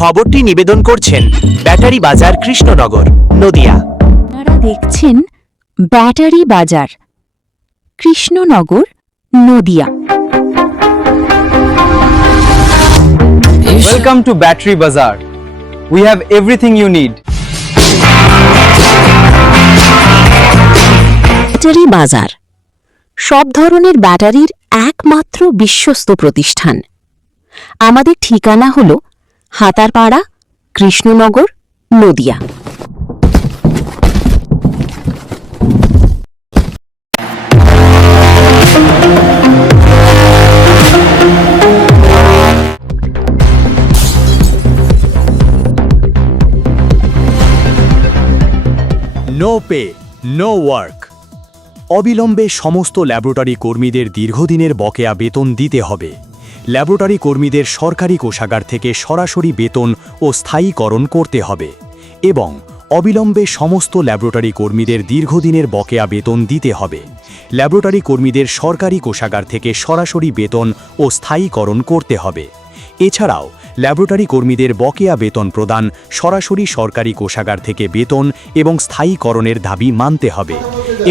খবরটি নিবেদন করছেন ব্যাটারি বাজার কৃষ্ণনগর, নদিয়া। আপনারা দেখছেন ব্যাটারি বাজার Krishnanagar, Nadia. Welcome to Battery Bazaar. We have everything you need. Battery বাজার সব ধরনের ব্যাটারির একমাত্র বিশ্বস্ত প্রতিষ্ঠান। আমাদের ঠিকানা হল Hatarpara, Krishnanagar, Nadia. No pay, no work. অবিলম্বে সমস্ত ল্যাবরেটরি কর্মীদের দীর্ঘদিনের বকেয়া বেতন দিতে হবে। ল্যাবরেটরি কর্মীদের সরকারি কোষাগার থেকে সরাসরি বেতন ও স্থায়ীকরণ করতে হবে এবং অবিলম্বে সমস্ত ল্যাবরেটরি কর্মীদের দীর্ঘদিনের বকেয়া বেতন দিতে হবে। ল্যাবরেটরি কর্মীদের সরকারি কোষাগার থেকে সরাসরি বেতন ও স্থায়ীকরণ করতে হবে। এছাড়াও ল্যাবরেটরি কর্মীদের বকেয়া বেতন প্রদান, সরাসরি সরকারি কোষাগার থেকে বেতন এবং স্থায়ীকরণের দাবি মানতে হবে।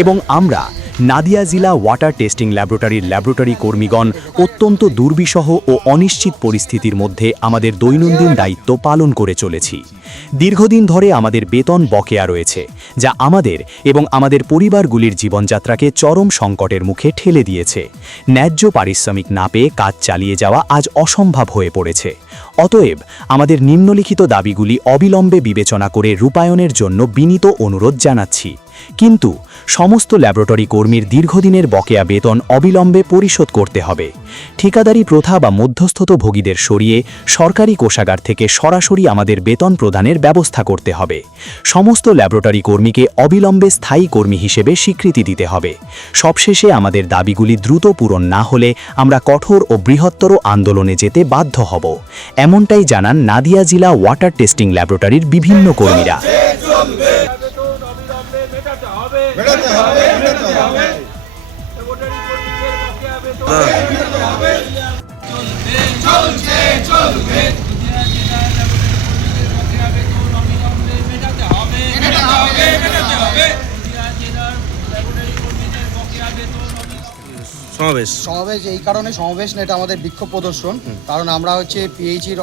এবং আমরা নাদিয়া জেলা ওয়াটার টেস্টিং ল্যাবরেটরির ল্যাবরেটরি কর্মীগণ অত্যন্ত দুর্বিষহ ও অনিশ্চিত পরিস্থিতির মধ্যে আমাদের দৈনন্দিন দায়িত্ব পালন করে চলেছি। দীর্ঘদিন ধরে আমাদের বেতন বকেয়া রয়েছে, যা আমাদের এবং আমাদের পরিবারগুলির জীবনযাত্রাকে চরম সংকটের মুখে ঠেলে দিয়েছে। ন্যায্য পারিশ্রমিক না পেয়ে কাজ চালিয়ে যাওয়া আজ অসম্ভব হয়ে পড়েছে। অতএব আমাদের নিম্নলিখিত দাবিগুলি অবিলম্বে বিবেচনা করে রূপায়ণের জন্য বিনীত অনুরোধ জানাচ্ছি। কিন্তু সমস্ত ল্যাবরেটরি কর্মীর দীর্ঘদিনের বকেয়া বেতন অবিলম্বে পরিশোধ করতে হবে। ঠিকাদারি প্রথা বা মধ্যস্থতাভোগীদের সরিয়ে সরকারি কোষাগার থেকে সরাসরি আমাদের বেতন প্রদানের ব্যবস্থা করতে হবে। সমস্ত ল্যাবরেটরি কর্মীকে অবিলম্বে স্থায়ী কর্মী হিসেবে স্বীকৃতি দিতে হবে। সবশেষে আমাদের দাবিগুলি দ্রুত পূরণ না হলে আমরা কঠোর ও বৃহত্তর আন্দোলনে যেতে বাধ্য হব, এমনটাই জানান নাদিয়া জেলা ওয়াটার টেস্টিং ল্যাবরেটরির বিভিন্ন কর্মীরা। সমাবেশ এই কারণে সমাবেশ না, এটা আমাদের বিক্ষোভ প্রদর্শন। কারণ আমরা হচ্ছে পিএইচির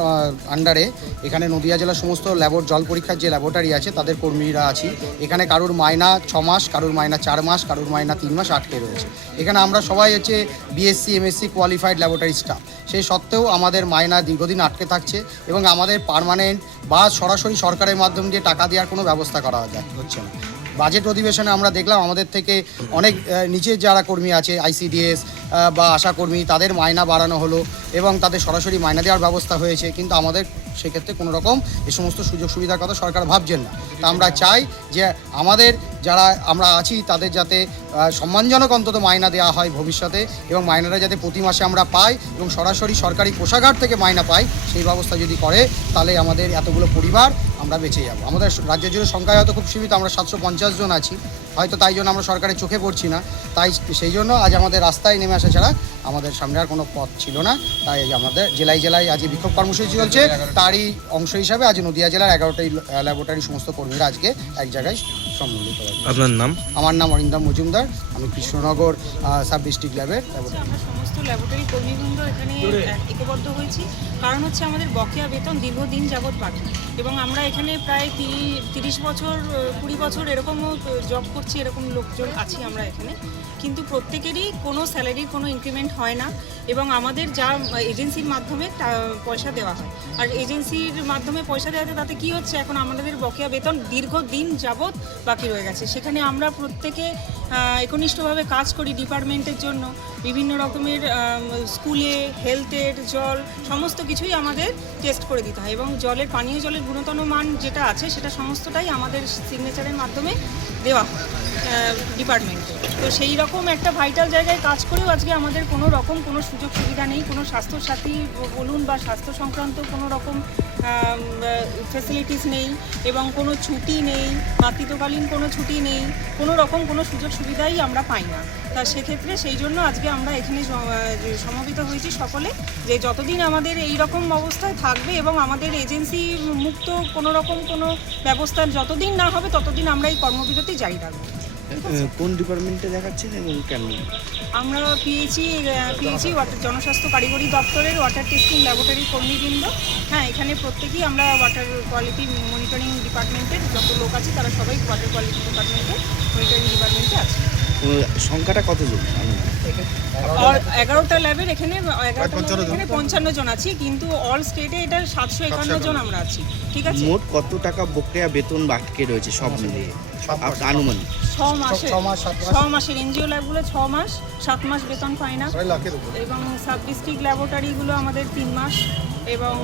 আন্ডারে এখানে নদিয়া জেলার সমস্ত জল পরীক্ষার যে ল্যাবরেটরি আছে তাদের কর্মীরা আছি। এখানে কারুর মাইনা 6 মাস, কারুর মাইনা 4 মাস, কারুর মাইনা 3 মাস আটকে রয়েছে। এখানে আমরা সবাই হচ্ছে BSc MSc qualified laboratory staff. সেই সত্ত্বেও আমাদের মাইনা দীর্ঘদিন আটকে থাকছে এবং আমাদের পার্মানেন্ট বা সরাসরি সরকারের মাধ্যম দিয়ে টাকা দেওয়ার কোনো ব্যবস্থা করা হচ্ছে না। বাজেট অধিবেশনে আমরা দেখলাম আমাদের থেকে অনেক নিচের যারা কর্মী আছে, আইসিডিএস বা আশাকর্মী, তাদের মাইনা বাড়ানো হলো এবং তাদের সরাসরি মাইনা দেওয়ার ব্যবস্থা হয়েছে। কিন্তু আমাদের সেক্ষেত্রে কোনো রকম এই সমস্ত সুযোগ সুবিধার কথা সরকার ভাবছেন না। তা আমরা চাই যে আমাদের যারা আমরা আছি তাদের যাতে সম্মানজনক অন্তত মাইনা দেওয়া হয় ভবিষ্যতে, এবং মাইনাটা যাতে প্রতি মাসে আমরা পাই এবং সরাসরি সরকারি কোষাগার থেকে মাইনা পাই, সেই ব্যবস্থা যদি করে তাহলে আমাদের এতগুলো পরিবার আমরা বেঁচে যাব। আমাদের রাজ্য জুড়ে সংখ্যায় হয়তো খুব সীমিত, আমরা 750 জন আছি, হয়তো তাই জন্য আমরা সরকারের চোখে পড়ছি না। তাই সেই জন্য আজ আমাদের রাস্তায় নেমে আসা ছাড়া আমাদের সামনে আর কোনো পথ ছিল না। তাই আমাদের জেলায় জেলায় আজ বিক্ষোভ কর্মসূচি চলছে। তারই অংশ হিসাবে আজ নদিয়া জেলার 11টি ল্যাবরেটরি সমস্ত কর্মীরা আজকে এক জায়গায় সম্মিলিত হয়েছে। আপনার নাম? আমার নাম অরিন্দম মজুমদার, আমি কৃষ্ণনগর সাব ডিস্ট্রিক্ট ল্যাবের। আমরা সমস্ত ল্যাবরেটরি কর্মীবৃন্দ এখানে ঐক্যবদ্ধ হয়েছি, কারণ হচ্ছে আমাদের বকেয়া বেতন দীর্ঘদিন যাবৎ বাকি এবং আমরা এখানে প্রায় 30 বছর 20 বছর এরকমও জব করছি, এরকম লোকজন আছি আমরা এখানে। কিন্তু প্রত্যেকেরই কোনো স্যালারির কোনো ইনক্রিমেন্ট হয় না এবং আমাদের যা এজেন্সির মাধ্যমে পয়সা দেওয়া হয়, আর এজেন্সির মাধ্যমে পয়সা দেওয়াতে তাতে কী হচ্ছে, এখন আমাদের বকেয়া বেতন দীর্ঘদিন যাবৎ বাকি রয়ে গেছে। সেখানে আমরা প্রত্যেকে একনিষ্ঠভাবে কাজ করি ডিপার্টমেন্টের জন্য। বিভিন্ন রকমের স্কুলে, হেলথের, জল সমস্ত কিছুই আমাদের টেস্ট করে দিতে হয় এবং পানীয় জলের গুণগত মান যেটা আছে সেটা সমস্তটাই আমাদের সিগনেচারের মাধ্যমে দেওয়া হয় ডিপার্টমেন্টে। তো সেই রকম একটা ভাইটাল জায়গায় কাজ করেও আজকে আমাদের কোনো রকম কোনো সুযোগ সুবিধা নেই, কোনো স্বাস্থ্যসাথী বলুন বা স্বাস্থ্য সংক্রান্ত কোনো রকম ফেসিলিটিস নেই এবং কোনো ছুটি নেই, মাতৃত্বকালীন কোনো ছুটি নেই, কোনো রকম কোনো সুযোগ সুবিধাই আমরা পাই না। তা সেক্ষেত্রে সেই জন্য আজকে আমরা এখানে সমবেত হয়েছি সকলে, যে যতদিন আমাদের এই রকম অবস্থায় থাকবে এবং আমাদের এজেন্সি মুক্ত কোনো রকম কোনো ব্যবস্থা যতদিন না হবে ততদিন আমরা এই কর্মবিরতি জারি রাখবো। কোন ডিপার্টমেন্টে দেখাচ্ছেন এবং কেন? আমরা পিএইচি জনস্বাস্থ্য কারিগরি দপ্তরের ওয়াটার টেস্টিং ল্যাবরেটরি কর্মীবৃন্দ, হ্যাঁ, এখানে প্রত্যেকেই আমরা ওয়াটার কোয়ালিটি মনিটরিং ডিপার্টমেন্টের যত লোক আছে তারা সবাই ওয়াটার কোয়ালিটি ডিপার্টমেন্টের মনিটরিং ডিপার্টমেন্টে আছে। সংখ্যাটা কতজন? 11টা ল্যাবের এখানে 55 জন আছি, কিন্তু অল স্টেটে এটা 751 জন আমরা আছি। ঠিক আছে, মোট কত টাকা বকেয়া বেতন বাটকে রয়েছে সব মিলিয়ে আনুমানিক? 6 মাসের এনজিও ল্যাবগুলো 6 মাস, 7 মাস বেতন পায় না, এবং সাব ডিস্ট্রিক্ট ল্যাবরেটরিগুলো আমাদের 3 মাস, এবং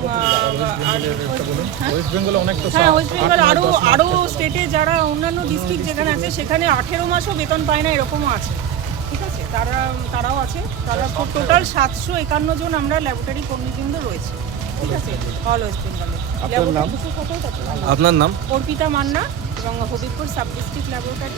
ওয়েস্ট বেঙ্গল আরও স্টেটে যারা অন্যান্য ডিস্ট্রিক্ট যেখানে আছে সেখানে 18 মাসও বেতন পায় না, এরকমও আছে। ঠিক আছে, তারাও আছে। তারা টোটাল 751 জন আমরা ল্যাবরেটরি কর্মীবৃন্দ রয়েছে। ঠিক আছে, অল ওয়েস্ট বেঙ্গলে। আপনার নাম? অর্পিতা মান্না এবং হবিবপুর সাব ডিস্ট্রিক্ট ল্যাবরেটরি।